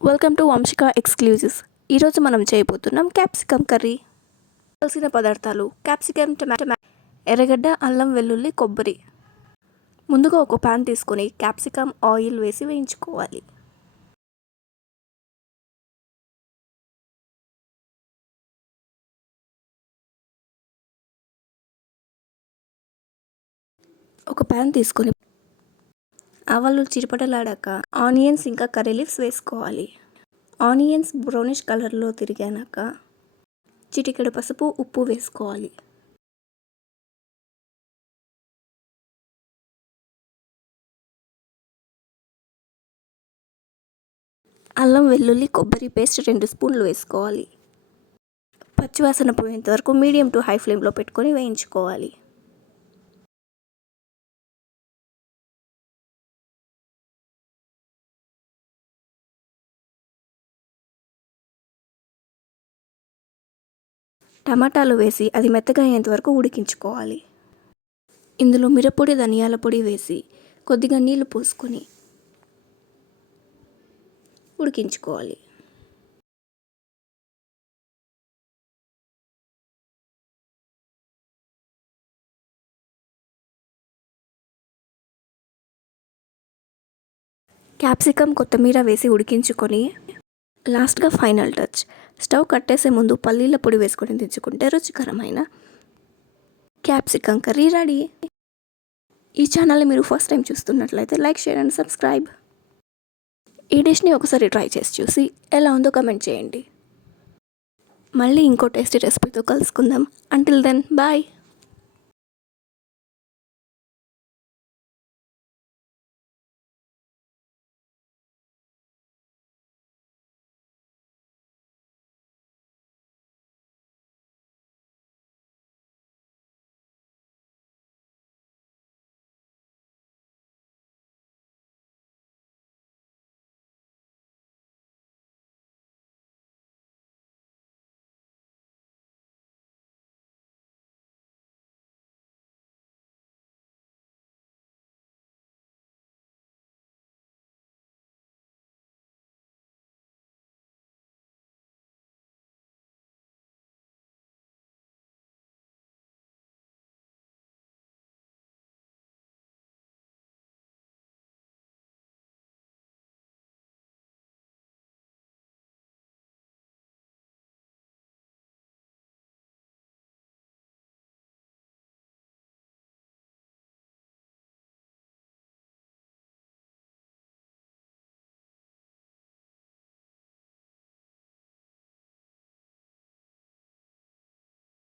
Welcome to Vamshika exclusives. ఈరోజు మనం చేయబోతున్నాం క్యాప్సికమ్ కర్రీ. కావాల్సిన పదార్థాలు: క్యాప్సికమ్, టమాటో, ఎర్రగడ్డ, అల్లం, వెల్లుల్లి, కొబ్బరి. ముందుగా ఒక పాన్ తీసుకొని క్యాప్సికమ్ ఆయిల్ వేసి వేయించుకోవాలి. ఒక పాన్ తీసుకొని ఆవాలు చిటపటలాడాక ఆనియన్స్ ఇంకా కర్రీ లీవ్స్ వేసుకోవాలి. ఆనియన్స్ బ్రౌనిష్ కలర్లో తిరిగాక చిటికెడు పసుపు, ఉప్పు వేసుకోవాలి. అల్లం, వెల్లుల్లి, కొబ్బరి పేస్ట్ 2 స్పూన్లు వేసుకోవాలి. పచ్చివాసన పోయేంత వరకు మీడియం టు హై ఫ్లేమ్లో పెట్టుకొని వేయించుకోవాలి. టమాటాలు వేసి అది మెత్తగా అయ్యేంత వరకు ఉడికించుకోవాలి. ఇందులో మిరప్పొడి, ధనియాల పొడి వేసి కొద్దిగా నీళ్లు పోసుకొని ఉడికించుకోవాలి. క్యాప్సికమ్, కొత్తిమీర వేసి ఉడికించుకొని లాస్ట్గా ఫైనల్ టచ్ స్టవ్ కట్టేసే ముందు పల్లీల పొడి వేసుకొని దించుకుంటే రుచికరమైన క్యాప్సికమ్ కర్రీ రెడీ. ఈ ఛానల్ని మీరు ఫస్ట్ టైం చూస్తున్నట్లయితే లైక్, షేర్ అండ్ సబ్స్క్రైబ్. ఈ డిష్ని ఒకసారి ట్రై చేసి చూసి ఎలా ఉందో కమెంట్ చేయండి. మళ్ళీ ఇంకో టేస్టీ రెసిపీతో కలుసుకుందాం. Until then bye.